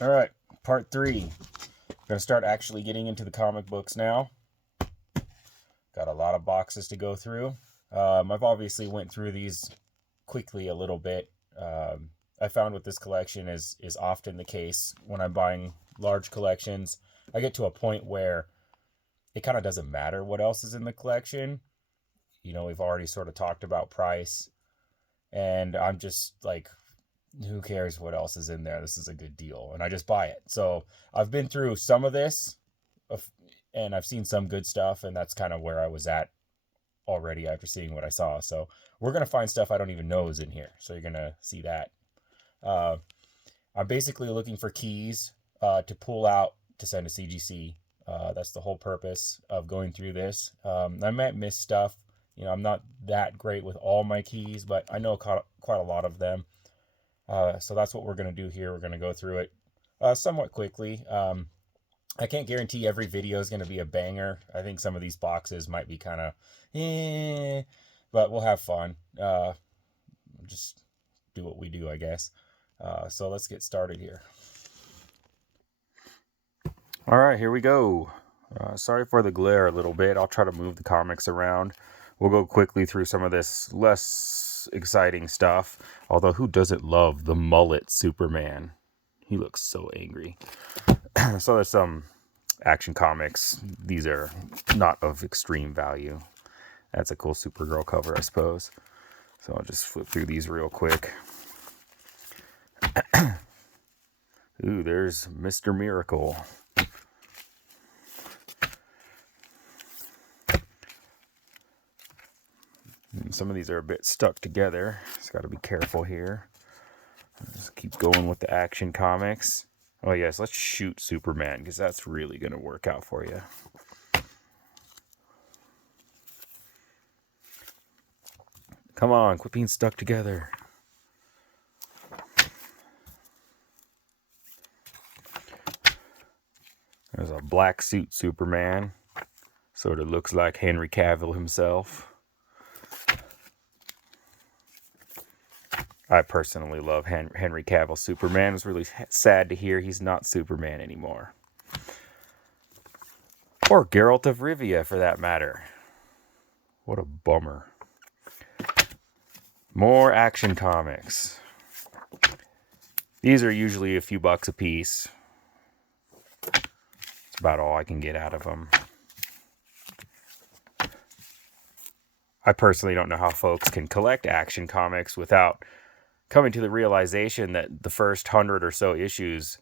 All right, part 3. Gonna start actually getting into the comic books now. Got a lot of boxes to go through. I've obviously went through these quickly a little bit. I found with this collection is often the case when I'm buying large collections. I get to a point where it kind of doesn't matter what else is in the collection. You know, we've already sort of talked about price, and I'm just like, who cares what else is in there? This is a good deal, and I just buy it. So I've been through some of this, and I've seen some good stuff, and that's kind of where I was at already after seeing what I saw. So we're gonna find stuff I don't even know is in here, so you're gonna see that. uh, I'm basically looking for keys to pull out to send to CGC. That's the whole purpose of going through this. I might miss stuff. You know, I'm not that great with all my keys, but I know quite a lot of them. So that's what we're going to do here. We're going to go through it somewhat quickly. I can't guarantee every video is going to be a banger. I think some of these boxes might be kind of but we'll have fun. Just do what we do, I guess. So let's get started here. All right, here we go. Sorry for the glare a little bit. I'll try to move the comics around. We'll go quickly through some of this less exciting stuff. Although, who doesn't love the mullet Superman? He looks so angry. So there's some Action Comics. These are not of extreme value. That's a cool Supergirl cover, I suppose. So I'll just flip through these real quick. Ooh, there's Mr. Miracle. Some of these are a bit stuck together. Just got to be careful here. Just keep going with the Action Comics. Oh yes, let's shoot Superman, because that's really going to work out for you. Come on, quit being stuck together. There's a black suit Superman. Sort of looks like Henry Cavill himself. I personally love Henry Cavill Superman. It was really sad to hear he's not Superman anymore. Or Geralt of Rivia, for that matter. What a bummer. More Action Comics. These are usually a few bucks a piece. That's about all I can get out of them. I personally don't know how folks can collect Action Comics without coming to the realization that the first 100 or so issues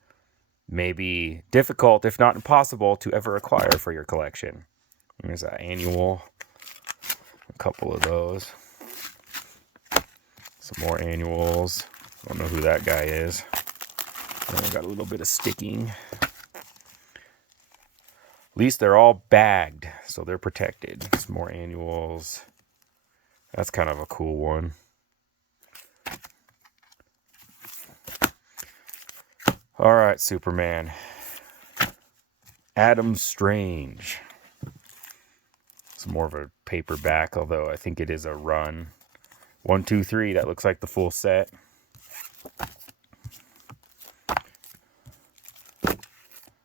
may be difficult, if not impossible, to ever acquire for your collection. There's an annual, a couple of those. Some more annuals. Don't know who that guy is. Got a little bit of sticking. At least they're all bagged, so they're protected. Some more annuals. That's kind of a cool one. All right, Superman. Adam Strange. It's more of a paperback, although I think it is a run. 1, 2, 3. That looks like the full set.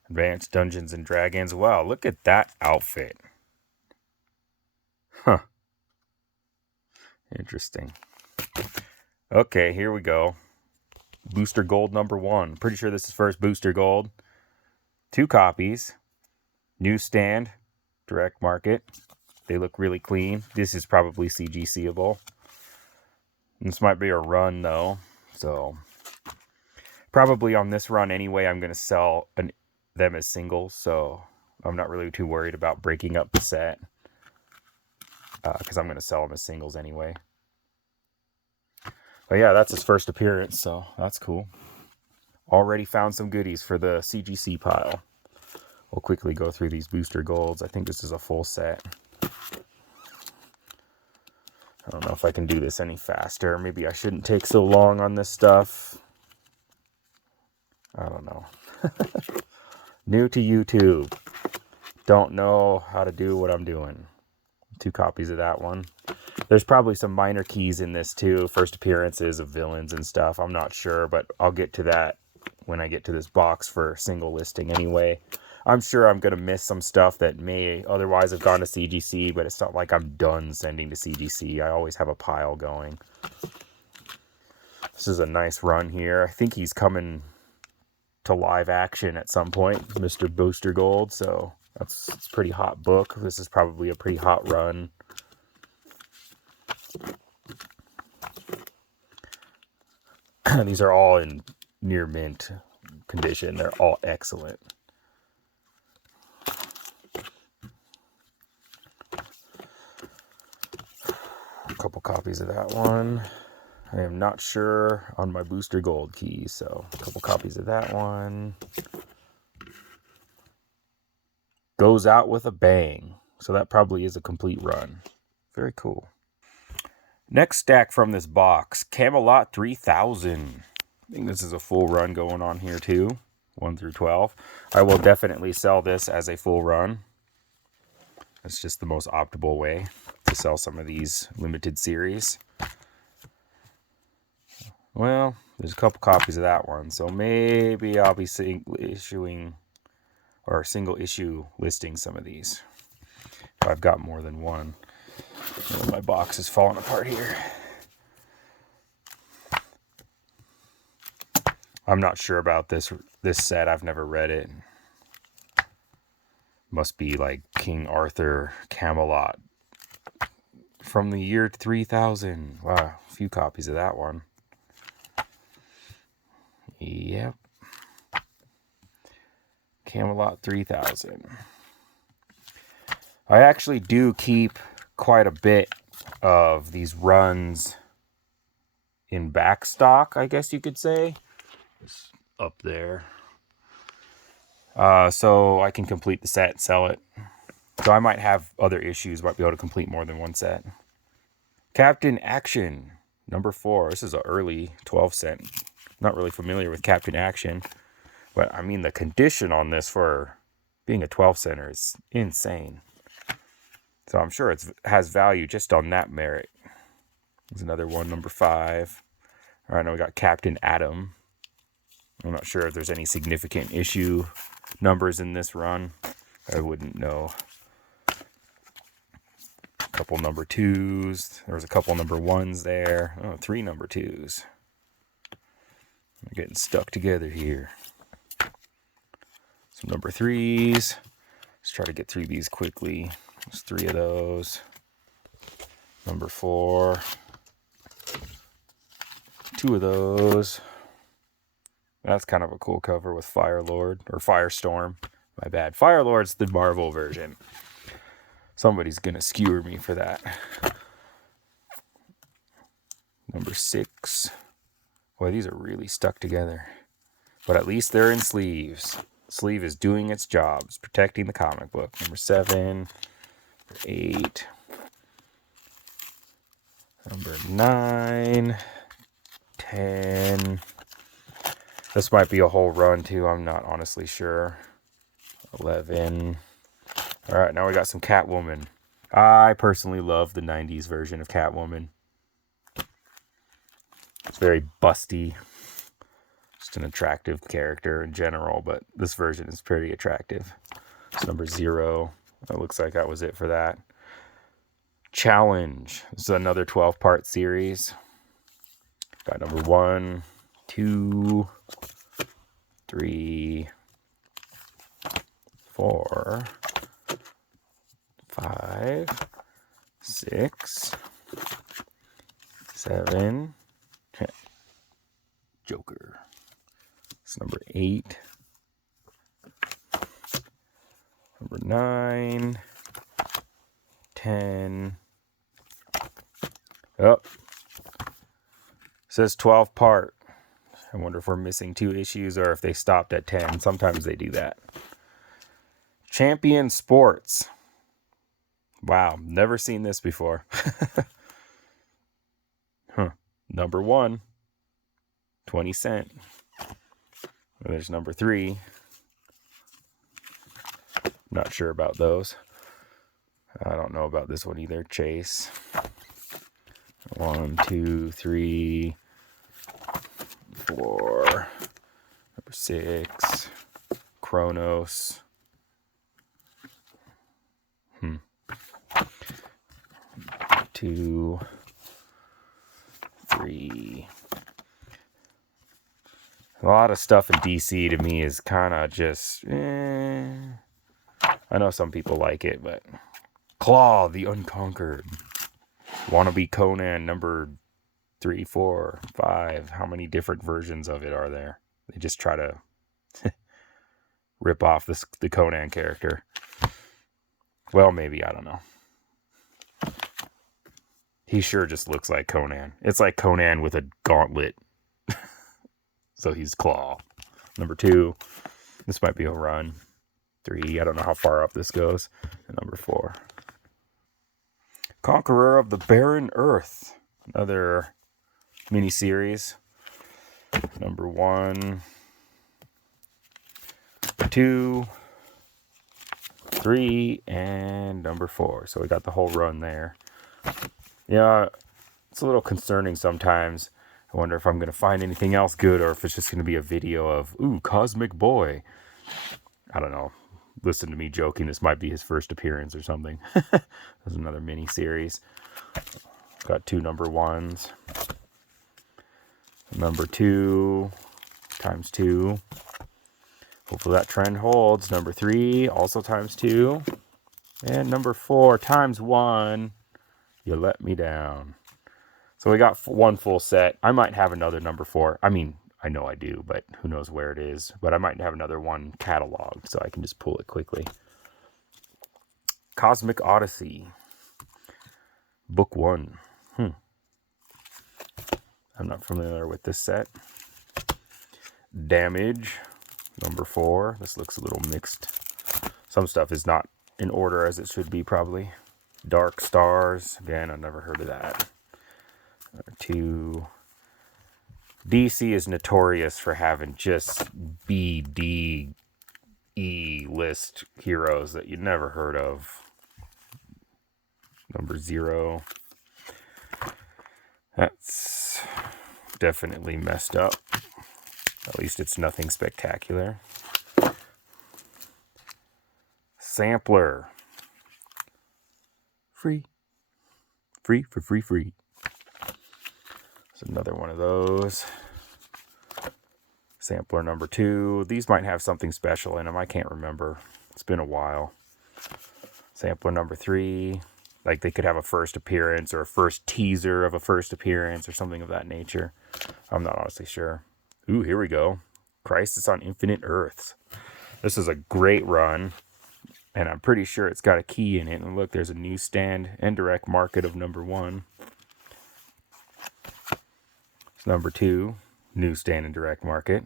Advanced Dungeons and Dragons. Wow, look at that outfit. Huh. Interesting. Okay, here we go. Booster Gold #1. Pretty sure this is first Booster Gold. 2 copies. Newsstand. Direct market. They look really clean. This is probably CGC-able. This might be a run, though. So, probably on this run anyway, I'm going to sell them as singles. So, I'm not really too worried about breaking up the set. Because I'm going to sell them as singles anyway. But yeah, that's his first appearance, so that's cool. Already found some goodies for the CGC pile. We'll quickly go through these Booster Golds. I think this is a full set. I don't know if I can do this any faster. Maybe I shouldn't take so long on this stuff. I don't know. New to YouTube. Don't know how to do what I'm doing. 2 copies of that one. There's probably some minor keys in this too. First appearances of villains and stuff. I'm not sure, but I'll get to that when I get to this box for single listing anyway. I'm sure I'm going to miss some stuff that may otherwise have gone to CGC, but it's not like I'm done sending to CGC. I always have a pile going. This is a nice run here. I think he's coming to live action at some point, Mr. Booster Gold, so it's a pretty hot book. This is probably a pretty hot run. These are all in near mint condition. They're all excellent. A couple copies of that one. I am not sure on my Booster Gold keys, so a couple copies of that one. Goes out with a bang. So that probably is a complete run. Very cool. Next stack from this box, Camelot 3000. I think this is a full run going on here too, 1 through 12. I will definitely sell this as a full run. That's just the most optimal way to sell some of these limited series. Well, there's a couple copies of that one, so maybe I'll be single issue listing some of these. If I've got more than one. Oh, my box is falling apart here. I'm not sure about this set. I've never read it. Must be like King Arthur Camelot from the year 3000. Wow, a few copies of that one. Yep. Camelot 3000. I actually do keep quite a bit of these runs in back stock, I guess you could say. It's up there. So I can complete the set and sell it. So I might have other issues, might be able to complete more than one set. Captain Action, number 4. This is an early 12 cent. Not really familiar with Captain Action. But I mean, the condition on this for being a 12 center is insane. So I'm sure it has value just on that merit. There's another one, number 5. All right, now we got Captain Atom. I'm not sure if there's any significant issue numbers in this run. I wouldn't know. A couple number 2s. There was a couple number 1s there. Oh, 3 number 2s. We're getting stuck together here. Some number 3s. Let's try to get through these quickly. There's 3 of those. Number 4. 2 of those. That's kind of a cool cover with Fire Lord, or Firestorm. My bad. Fire Lord's the Marvel version. Somebody's going to skewer me for that. Number 6. Boy, these are really stuck together. But at least they're in sleeves. Sleeve is doing its job. It's protecting the comic book. Number 7. 8. Number 9. 10. This might be a whole run too. I'm not honestly sure. 11. All right, now we got some Catwoman. I personally love the 90s version of Catwoman. It's very busty. Just an attractive character in general, but this version is pretty attractive. It's number 0. It looks like that was it for that. Challenge. This is another 12-part series. Got number 1, 2, 3, 4, 5, 6, 7. Joker. It's number 8. Number 9. 10. Oh. Says 12 part. I wonder if we're missing 2 issues or if they stopped at 10. Sometimes they do that. Champion Sports. Wow, never seen this before. Number 1. 20 cent. There's number 3. Not sure about those. I don't know about this one either. Chase. 1, 2, 3, 4. Number 6, Kronos. 2, 3. A lot of stuff in DC to me is kind of just, I know some people like it, but Claw, the Unconquered. Wannabe Conan number 3, 4, 5. How many different versions of it are there? They just try to rip off the Conan character. Well, maybe, I don't know. He sure just looks like Conan. It's like Conan with a gauntlet. So he's Claw. Number 2. This might be a run. 3. I don't know how far up this goes. And number 4. Conqueror of the Barren Earth. Another mini-series. Number 1. 2. 3. And number 4. So we got the whole run there. Yeah, it's a little concerning sometimes. I wonder if I'm going to find anything else good or if it's just going to be a video of, ooh, Cosmic Boy. I don't know. Listen to me joking. This might be his first appearance or something. There's another mini-series. Got 2 number 1s. Number 2 times 2. Hopefully that trend holds. Number 3 also times 2. And number 4 times 1. You let me down. So we got 1 full set. I might have another number 4. I mean, I know I do, but who knows where it is. But I might have another one cataloged, so I can just pull it quickly. Cosmic Odyssey. Book 1. I'm not familiar with this set. Damage. Number 4. This looks a little mixed. Some stuff is not in order as it should be, probably. Dark Stars. Again, I've never heard of that. 2. DC is notorious for having just B, D, E list heroes that you never heard of. Number 0. That's definitely messed up. At least it's nothing spectacular. Sampler. Free. Free for free free. There's another one of those. Sampler number 2. These might have something special in them. I can't remember. It's been a while. Sampler number 3. Like they could have a first appearance or a first teaser of a first appearance or something of that nature. I'm not honestly sure. Ooh, here we go. Crisis on Infinite Earths. This is a great run. And I'm pretty sure it's got a key in it. And look, there's a newsstand and direct market of number 1. It's number 2. Newsstand and direct market.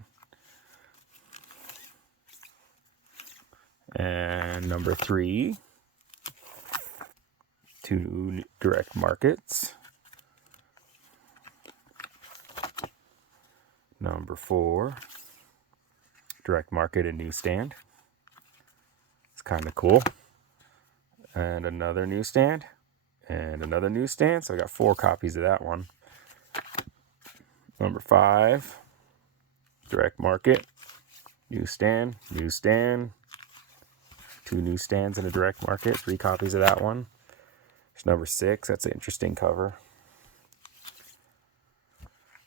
And number 3. 2 direct markets. Number 4. Direct market and newsstand. It's kind of cool. And another newsstand. And another newsstand. So I got 4 copies of that one. Number 5. Direct market. Newsstand. Newsstand. 2 newsstands and a direct market. 3 copies of that one. There's number 6. That's an interesting cover.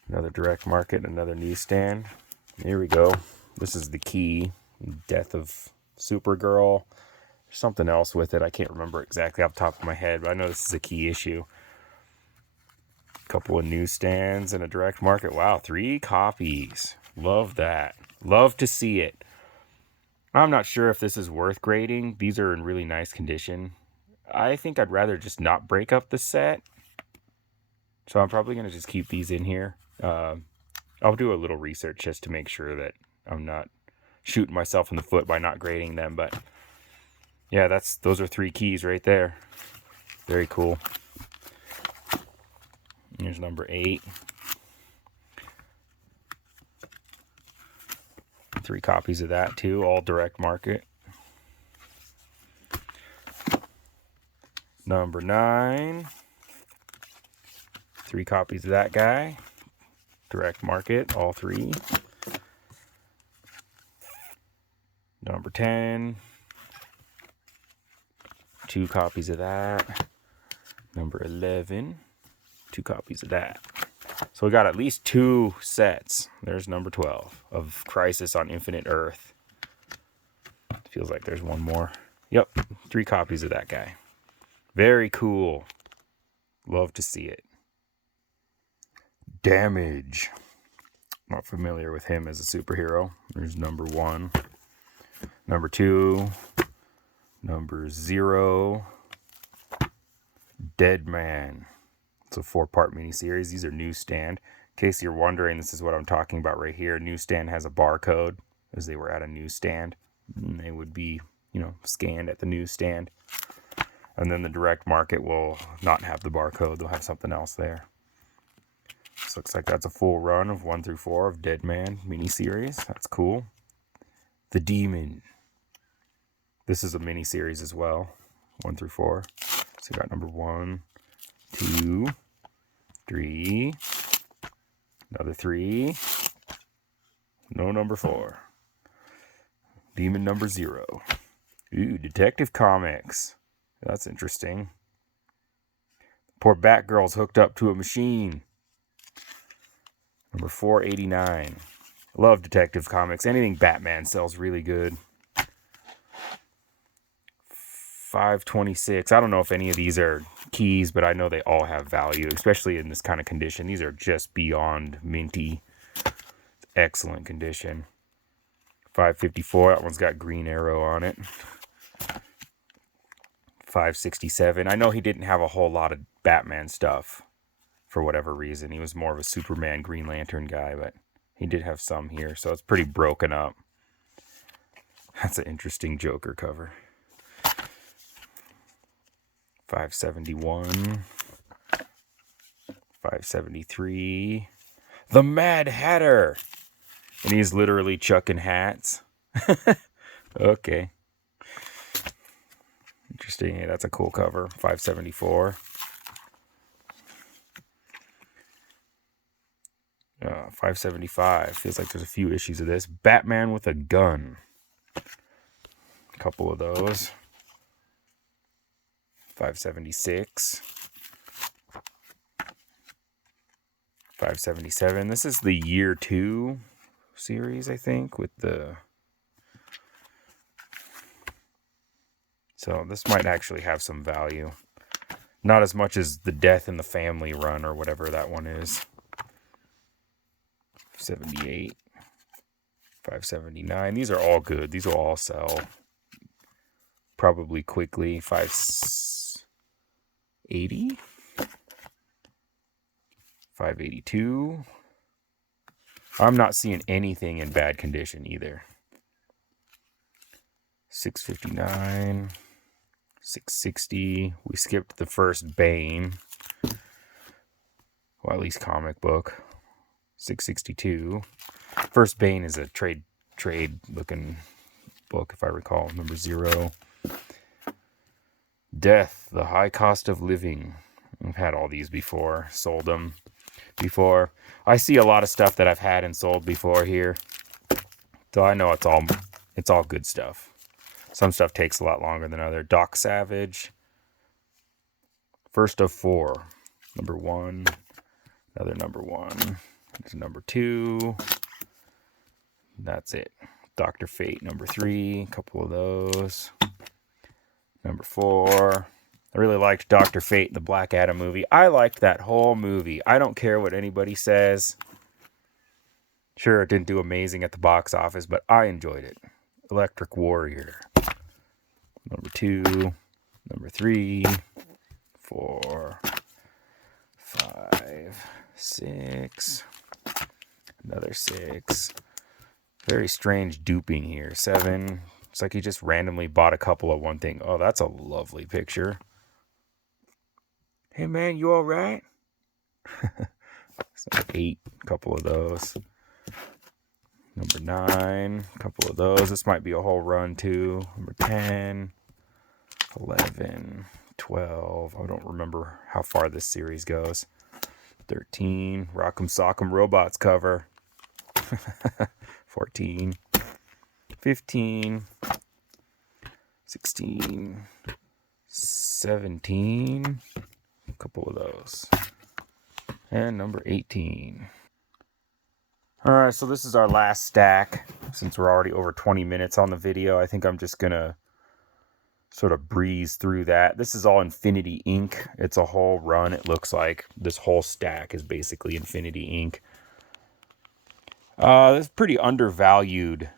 Another direct market. Another newsstand. Here we go. This is the key. Death of Supergirl. There's something else with it. I can't remember exactly off the top of my head, but I know this is a key issue. A couple of newsstands and a direct market. Wow, 3 copies. Love that. Love to see it. I'm not sure if this is worth grading. These are in really nice condition. I think I'd rather just not break up the set. So I'm probably going to just keep these in here. I'll do a little research just to make sure that I'm not shooting myself in the foot by not grading them. But yeah, those are 3 keys right there. Very cool. Here's number 8. 3 copies of that too, all direct market. Number 9. 3 copies of that guy. Direct market, all 3. Number 10. 2 copies of that. Number 11. 2 copies of that. So we got at least 2 sets. There's number 12 of Crisis on Infinite Earth. Feels like there's one more. Yep, 3 copies of that guy. Very cool. Love to see it. Damage. Not familiar with him as a superhero. There's number 1. Number 2. Number 0. Dead Man. It's a 4-part miniseries. These are newsstand. In case you're wondering, this is what I'm talking about right here. Newsstand has a barcode, as they were at a newsstand. And they would be, scanned at the newsstand. And then the direct market will not have the barcode. They'll have something else there. This looks like that's a full run of 1 through 4 of Dead Man miniseries. That's cool. The Demon. This is a miniseries as well. 1 through 4. So we got number 1, 2, 3. Another 3. No number 4. Demon number 0. Ooh, Detective Comics. That's interesting. Poor Batgirl's hooked up to a machine. Number 489. Love Detective Comics. Anything Batman sells really good. 526. I don't know if any of these are keys, but I know they all have value, especially in this kind of condition. These are just beyond minty. Excellent condition. 554. That one's got Green Arrow on it. 567. I know he didn't have a whole lot of Batman stuff for whatever reason. He was more of a Superman, Green Lantern guy, but he did have some here, so it's pretty broken up. That's an interesting Joker cover. 571. 573. The Mad Hatter. And he's literally chucking hats. Okay. Interesting. Yeah, that's a cool cover. 574. 575. Feels like there's a few issues of this. Batman with a Gun. A couple of those. 576. 577. This is the Year 2 series, I think, with the... So this might actually have some value. Not as much as the Death in the Family run or whatever that one is. 78. 579. These are all good. These will all sell probably quickly. 580. 582. I'm not seeing anything in bad condition either. 659. 660. We skipped the first Bane. Well, at least comic book. 662. First Bane is a trade looking book, if I recall. Number 0. Death, the High Cost of Living. I've had all these before. Sold them before. I see a lot of stuff that I've had and sold before here. So I know it's all good stuff. Some stuff takes a lot longer than other. Doc Savage. First of 4. Number 1. Another number 1. There's number 2. That's it. Dr. Fate, number 3. A couple of those. Number 4. I really liked Dr. Fate, the Black Adam movie. I liked that whole movie. I don't care what anybody says. Sure, it didn't do amazing at the box office, but I enjoyed it. Electric Warrior. Number 2. Number 3. 4. 5. 6. Another 6. Very strange duping here. 7. It's like he just randomly bought a couple of one thing. Oh, that's a lovely picture. Hey, man, you all right? So 8. A couple of those. Number 9. A couple of those. This might be a whole run, too. Number 10. 11. 12. I don't remember how far this series goes. 13. Rock'em Sock'em Robots cover. 14. 15, 16, 17, a couple of those, and number 18. All right, so this is our last stack. Since we're already over 20 minutes on the video, I think I'm just gonna sort of breeze through that. This is all Infinity ink. It's a whole run, it looks like. This whole stack is basically Infinity ink. This is pretty undervalued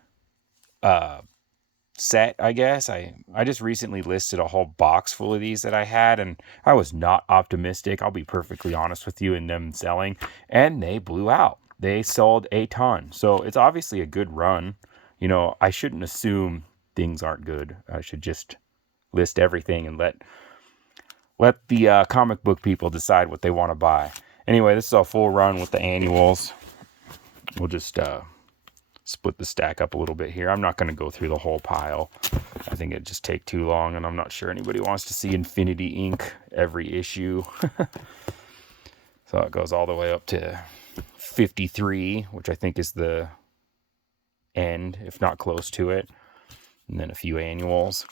set, I guess. I just recently listed a whole box full of these that I had, and I was not optimistic, I'll be perfectly honest with you, in them selling, and they blew out. They sold a ton, so it's obviously a good run. You know, I shouldn't assume things aren't good. I should just list everything and let the comic book people decide what they want to buy. Anyway, this is a full run with the annuals. We'll just split the stack up a little bit here. I'm not going to go through the whole pile. I think it'd just take too long, and I'm not sure anybody wants to see Infinity ink every issue. So it goes all the way up to 53, which I think is the end, if not close to it. And then a few annuals.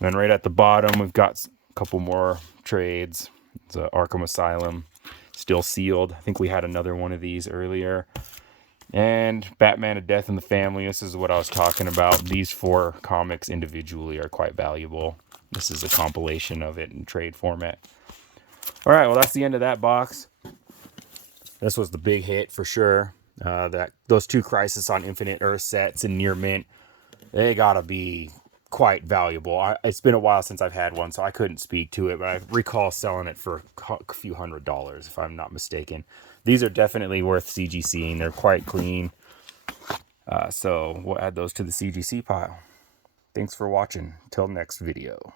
And then right at the bottom, we've got a couple more trades. It's Arkham Asylum, still sealed. I think we had another one of these earlier. And Batman: A Death in the Family. This is what I was talking about. These 4 comics individually are quite valuable. This is a compilation of it in trade format. All right, well, that's the end of that box. This was the big hit for sure. Those 2 Crisis on Infinite Earth sets in near mint, they gotta be quite valuable. It's been a while since I've had one, so I couldn't speak to it, but I recall selling it for a few $100s, if I'm not mistaken. These are definitely worth CGCing. They're quite clean. So we'll add those to the CGC pile. Thanks for watching. Till next video.